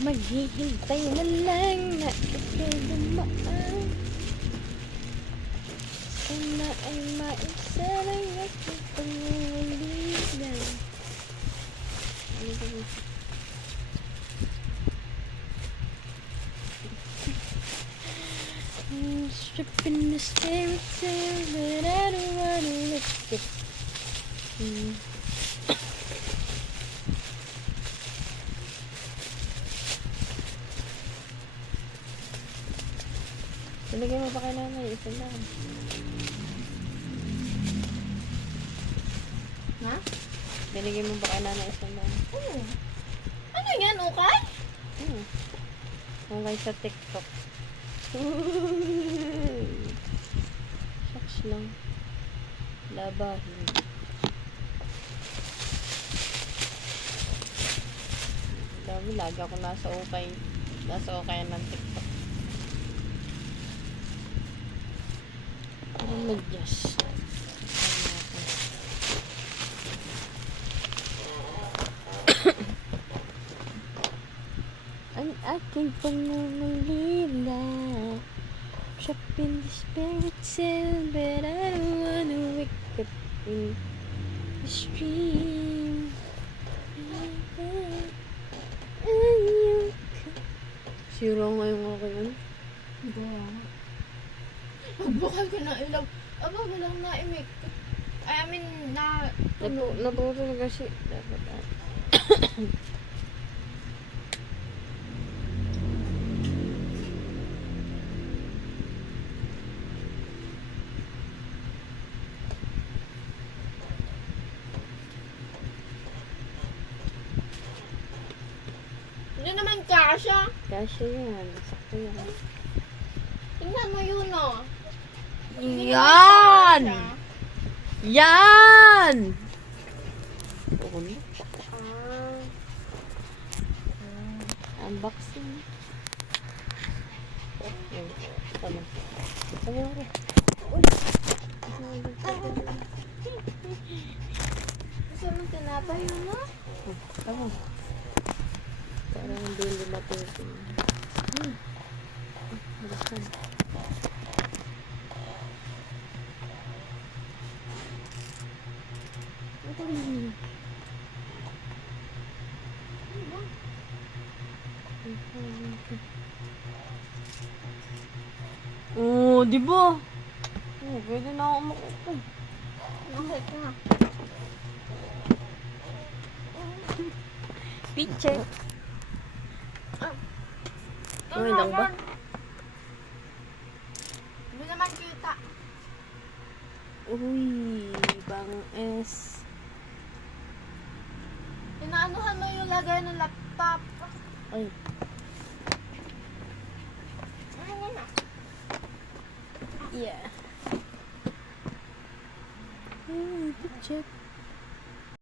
Maghihintay na lang na ika'y dumaan. Sana ay maisalang aking pangulilan. Ano ba ito? Stripping the spirit tale, but I don't wanna lift it. Binigay mo pa kay nanay, isa lang. Ha? Binigay mo ba kay nanay, isa lang? Oo. Ano yan, ukay? Okay sa TikTok. Shucks lang. Labahin. Dami, lagi ako nasa ukay. Nasa ukay ng TikTok. Ang medyas. Ang aking pangungulila, trapped in the spirit cell, but I don't wanna wake up in the stream. Sira nga yung aking ano. Magbukal ko na ilaw. Aba, walang naimik. I mean, Naputol kasi. Dapat Hindi naman kasha. Kasya yan. Sakto yan. Tingnan mo yun, oh. Yan! Yan! Oo na. Unboxing. Yan. Tama. Tama ako. Uy! Gusto mo tinapay yun, no? Tama. Parang hindi lumapin. Bulasan. Oh, di ba? Oh, pwede na ako makuha. Okay ka. Picture. Uy, lang ba? Hindi naman kita. Uy, bang S. Inaanuhan mo yung lagay ng laptop. Ay, Ano na? yeah. Hey, picture.